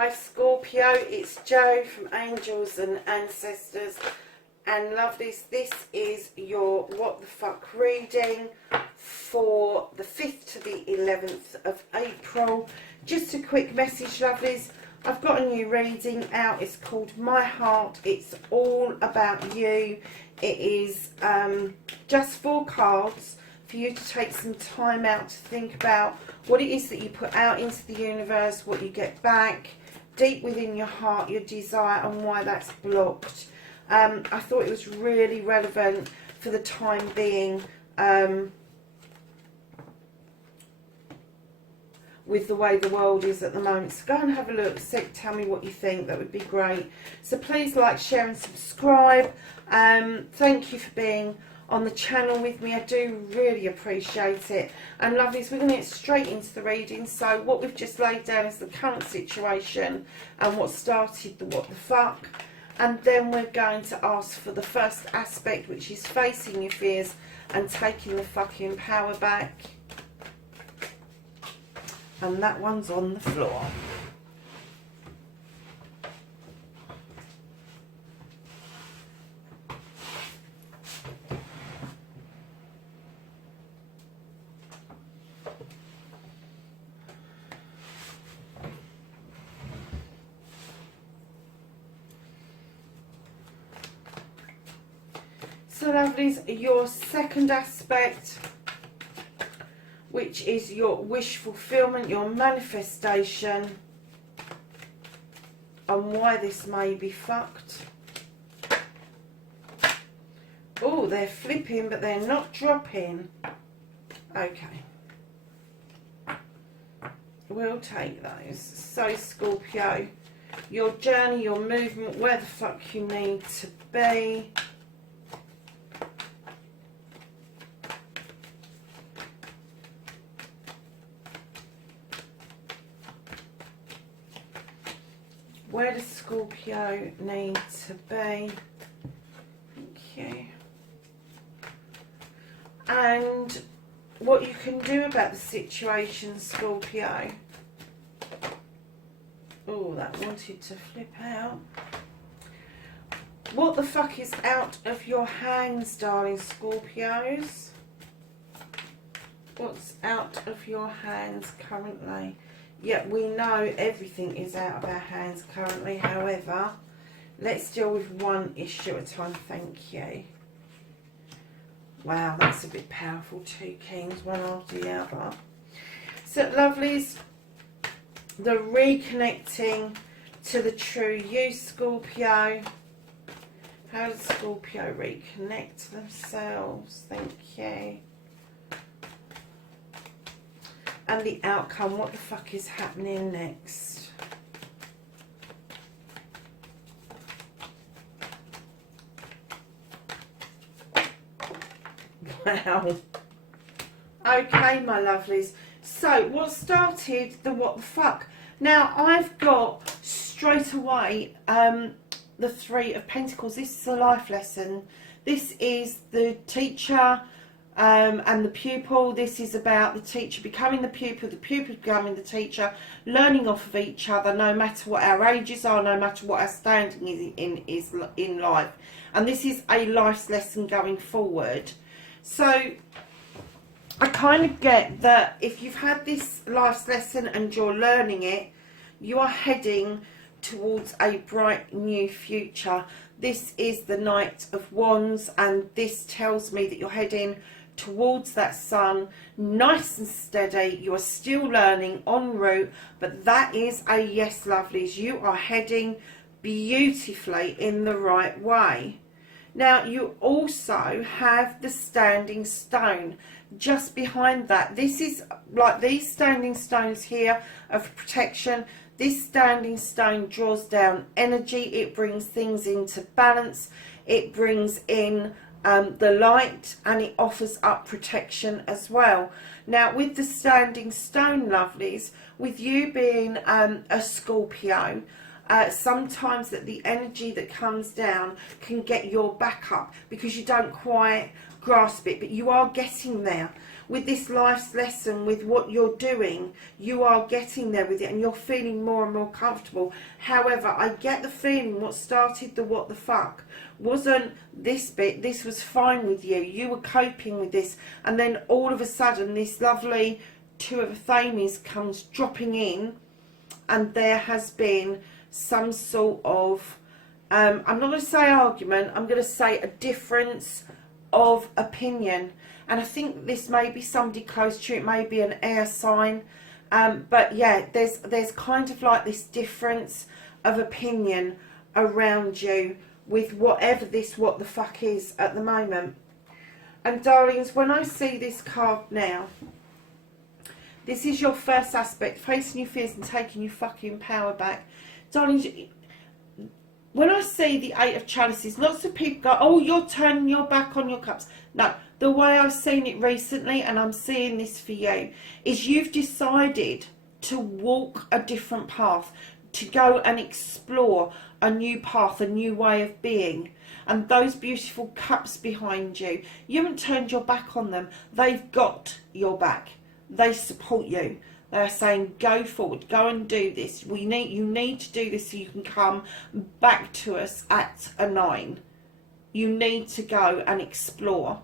Hi Scorpio, it's Jo from Angels and Ancestors and Lovelies. This is your What the Fuck reading for the 5th to the 11th of April. Just a quick message, Lovelies. I've got a new reading out. It's called My Heart. It's all about you. It is just 4 cards for you to take some time out to think about what it is that you put out into the universe, what you get back, deep within your heart, your desire, and why that's blocked. I thought it was really relevant for the time being with the way the world is at the moment. So go and have a look, tell me what you think. That would be great. So please like, share and subscribe. Thank you for being on the channel with me. I do really appreciate it. And Lovelies, we're going to get straight into the reading. So what we've just laid down is the current situation and what started the what the fuck. And then we're going to ask for the first aspect, which is facing your fears and taking the fucking power back. And that one's on the floor. So Lovelies, your second aspect, which is your wish fulfillment, your manifestation, and why this may be fucked. Oh, they're flipping, but they're not dropping. Okay. We'll take those. So Scorpio, your journey, your movement, where the fuck you need to be. Where does Scorpio need to be? Thank you. And what you can do about the situation, Scorpio. Oh, that wanted to flip out. What the fuck is out of your hands, darling Scorpios? What's out of your hands currently? Yeah, we know everything is out of our hands currently. However, let's deal with one issue at a time. Thank you. Wow, that's a bit powerful. 2 kings, one after the other. So, Lovelies, the reconnecting to the true you, Scorpio. How does Scorpio reconnect themselves? Thank you. And the outcome, what the fuck is happening next? Wow. Okay, my lovelies. So, what started the what the fuck? Now, I've got straight away the 3 of Pentacles. This is a life lesson. This is the teacher and the pupil. This is about the teacher becoming the pupil becoming the teacher, learning off of each other, no matter what our ages are, no matter what our standing is in life. And this is a life lesson going forward. So I kind of get that if you've had this life lesson and you're learning it, you are heading towards a bright new future. This is the Knight of Wands, and this tells me that you're heading towards that sun, nice and steady. You are still learning en route, but that is a yes, Lovelies. You are heading beautifully in the right way. Now, you also have the standing stone just behind that. This is like these standing stones here of protection. This standing stone draws down energy. It brings things into balance. It brings in the light, and it offers up protection as well. Now, with the standing stone, Lovelies, with you being a Scorpio, sometimes that the energy that comes down can get your back up because you don't quite grasp it, but you are getting there. with this life's lesson, with what you're doing, you are getting there with it and you're feeling more and more comfortable. However, I get the feeling what started the what the fuck wasn't this bit. This was fine with you. You were coping with this, and then all of a sudden this lovely Two of Thames comes dropping in, and there has been some sort of I'm not going to say argument, I'm going to say a difference of opinion. And I think this may be somebody close to you, it may be an air sign, but yeah, there's kind of like this difference of opinion around you with whatever this what the fuck is at the moment. And darlings, when I see this card now, this is your first aspect, facing your fears and taking your fucking power back. Darlings, when I see the Eight of Chalices, lots of people go, oh, you're turning your back on your cups. No, the way I've seen it recently, and I'm seeing this for you, is you've decided to walk a different path, to go and explore a new path, a new way of being. And those beautiful cups behind you, you haven't turned your back on them. They've got your back. They support you. They're saying, go forward, go and do this. You need to do this so you can come back to us at a 9. You need to go and explore.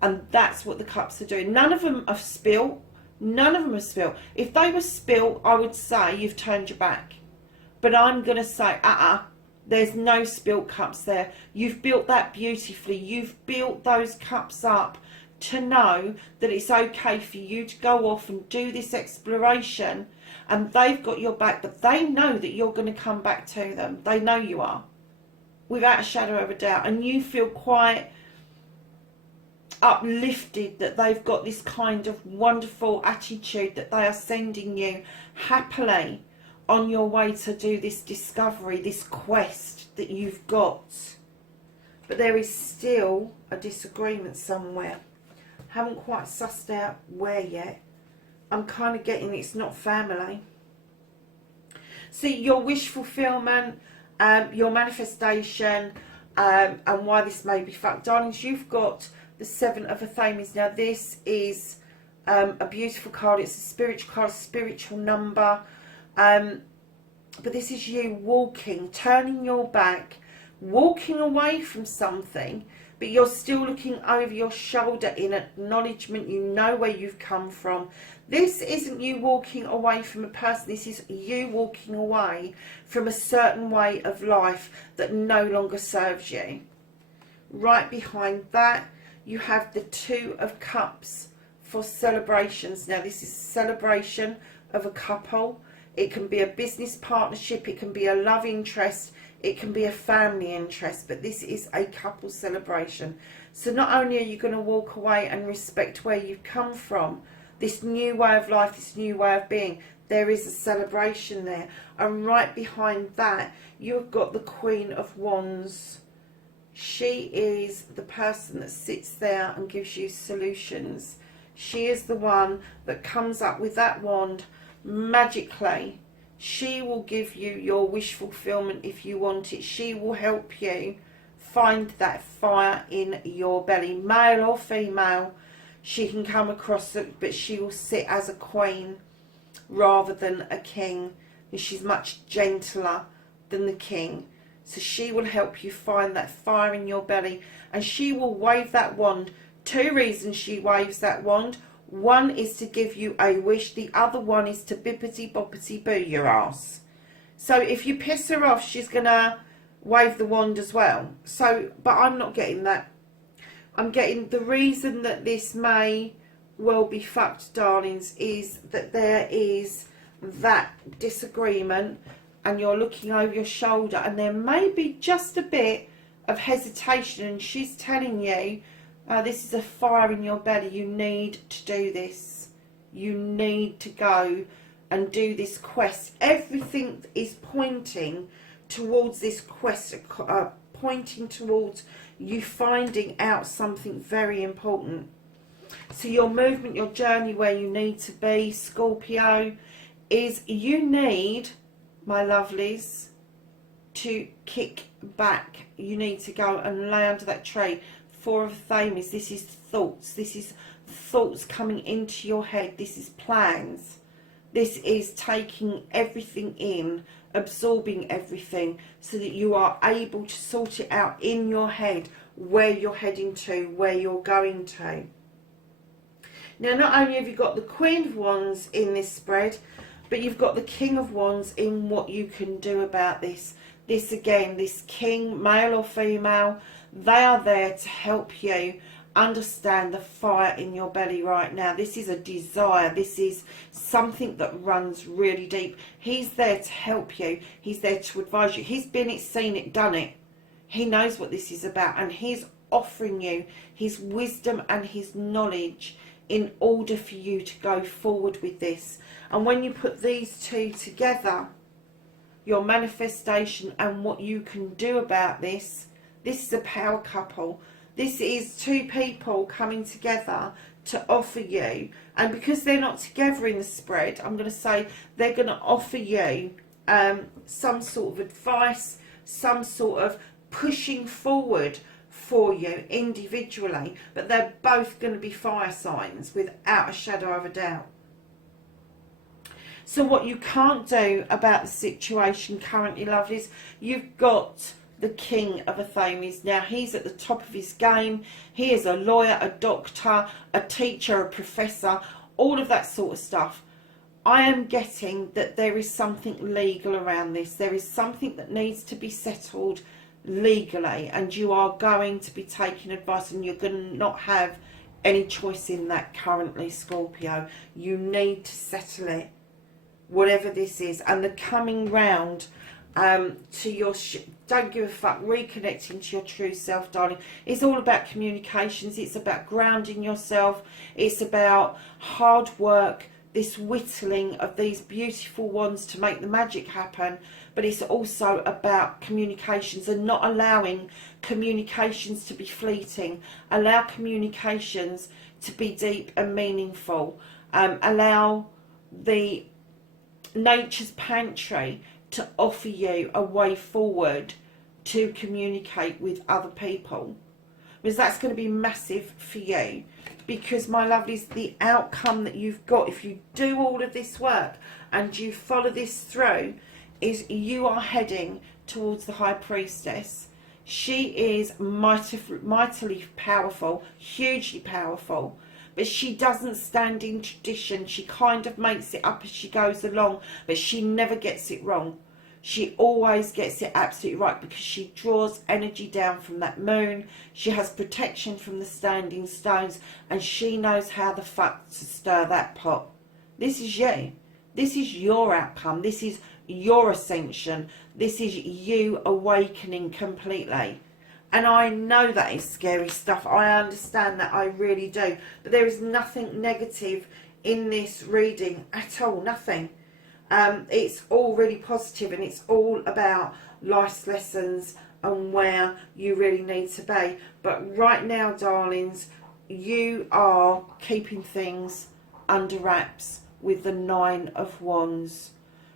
And that's what the cups are doing. None of them are spilt. None of them are spilt. If they were spilt, I would say you've turned your back. But I'm going to say, there's no spilt cups there. You've built that beautifully. You've built those cups up to know that it's okay for you to go off and do this exploration, and they've got your back, but they know that you're going to come back to them. They know you are, without a shadow of a doubt, and you feel quite uplifted that they've got this kind of wonderful attitude that they are sending you happily on your way to do this discovery, this quest that you've got. But there is still a disagreement somewhere. Haven't quite sussed out where yet. I'm kind of getting it's not family. See, your wish fulfillment, your manifestation, and why this may be fucked. Darlings, you've got the Seven of Thames. Now, this is a beautiful card. It's a spiritual card, a spiritual number. But this is you walking, turning your back, walking away from something, but you're still looking over your shoulder in acknowledgement. You know where you've come from. This isn't you walking away from a person. This is you walking away from a certain way of life that no longer serves you. Right behind that, you have the Two of Cups for celebrations. Now, this is a celebration of a couple. It can be a business partnership. It can be a love interest. It can be a family interest, but this is a couple celebration. So not only are you going to walk away and respect where you've come from, this new way of life, this new way of being, there is a celebration there. And right behind that, you've got the Queen of Wands. She is the person that sits there and gives you solutions. She is the one that comes up with that wand magically. She will give you your wish fulfillment if you want it. She will help you find that fire in your belly, male or female. She can come across it, but she will sit as a queen rather than a king. And she's much gentler than the king. So she will help you find that fire in your belly. And she will wave that wand. 2 reasons she waves that wand. One is to give you a wish. The other one is to bippity boppity boo your ass. So if you piss her off, she's going to wave the wand as well. So, but I'm not getting that. I'm getting the reason that this may well be fucked, darlings, is that there is that disagreement and you're looking over your shoulder and there may be just a bit of hesitation, and she's telling you, this is a fire in your belly. You need to do this. You need to go and do this quest. Everything is pointing towards this quest, pointing towards you finding out something very important. So your movement, your journey where you need to be, Scorpio, is you need, my lovelies, to kick back. You need to go and lay under that tree. 4 of Thames, this is thoughts. This is thoughts coming into your head. This is plans. This is taking everything in, absorbing everything, so that you are able to sort it out in your head, where you're heading to, where you're going to. Now, not only have you got the Queen of Wands in this spread, but you've got the King of Wands in what you can do about this. This again, this king, male or female, they are there to help you understand the fire in your belly right now. This is a desire. This is something that runs really deep. He's there to help you. He's there to advise you. He's been it, seen it, done it. He knows what this is about, and he's offering you his wisdom and his knowledge in order for you to go forward with this. And when you put these two together, your manifestation and what you can do about this, this is a power couple. This is two people coming together to offer you, and because they're not together in the spread, I'm going to say they're going to offer you some sort of advice, some sort of pushing forward for you individually, but they're both going to be fire signs without a shadow of a doubt. So what you can't do about the situation currently, lovelies, you've got the King of Athames. Now, he's at the top of his game. He is a lawyer, a doctor, a teacher, a professor, all of that sort of stuff. I am getting that there is something legal around this. There is something that needs to be settled legally, and you are going to be taking advice, and you're going to not have any choice in that currently, Scorpio. You need to settle it, whatever this is. And the coming round to your don't give a fuck, reconnecting to your true self, darling. It's all about communications. It's about grounding yourself. It's about hard work, this whittling of these beautiful wands to make the magic happen. But it's also about communications and not allowing communications to be fleeting. Allow communications to be deep and meaningful. Allow the Nature's Pantry to offer you a way forward to communicate with other people, because that's going to be massive for you. Because, my lovelies, the outcome that you've got, if you do all of this work and you follow this through, is you are heading towards the High Priestess. She is mightily powerful, hugely powerful. But she doesn't stand in tradition. She kind of makes it up as she goes along, but she never gets it wrong. She always gets it absolutely right, because she draws energy down from that moon. She has protection from the standing stones, and she knows how the fuck to stir that pot. This is you. This is your outcome. This is your ascension. This is you awakening completely. And I know that is scary stuff. I understand that. I really do. But there is nothing negative in this reading at all. Nothing. It's all really positive, and it's all about life's lessons and where you really need to be. But right now, darlings, you are keeping things under wraps with the Nine of Wands.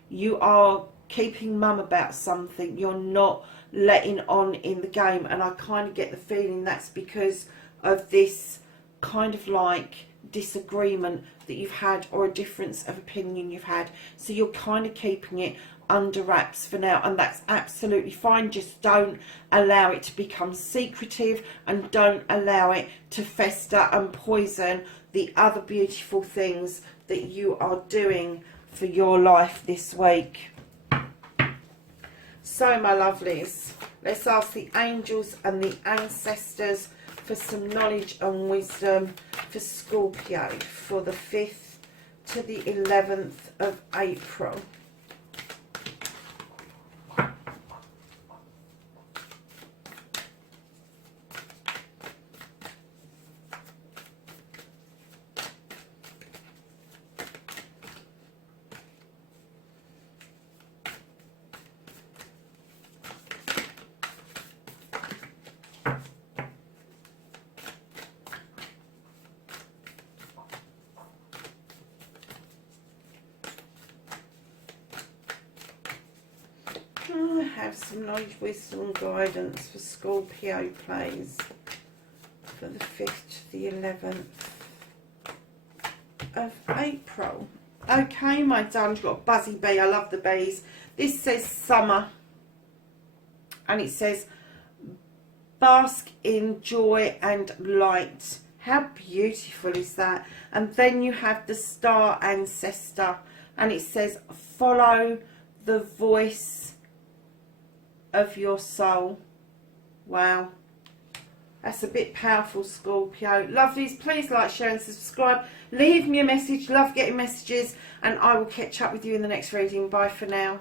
You are keeping mum about something. You're not letting on in the game, and I kind of get the feeling that's because of this kind of like disagreement that you've had, or a difference of opinion you've had. So you're kind of keeping it under wraps for now, and that's absolutely fine. Just don't allow it to become secretive, and don't allow it to fester and poison the other beautiful things that you are doing for your life this week. So, my lovelies, let's ask the angels and the ancestors for some knowledge and wisdom for Scorpio for the 5th to the 11th of April. Have some knowledge, wisdom and guidance for Scorpio, please, for the 5th to the 11th. of April. Okay, my darling, you've got a buzzy bee. I love the bees. This says summer. And it says bask in joy and light. How beautiful is that? And then you have the star ancestor. And it says follow the voice of your soul. Wow. That's a bit powerful, Scorpio. Lovelies, please like, share and subscribe. Leave me a message. Love getting messages. And I will catch up with you in the next reading. Bye for now.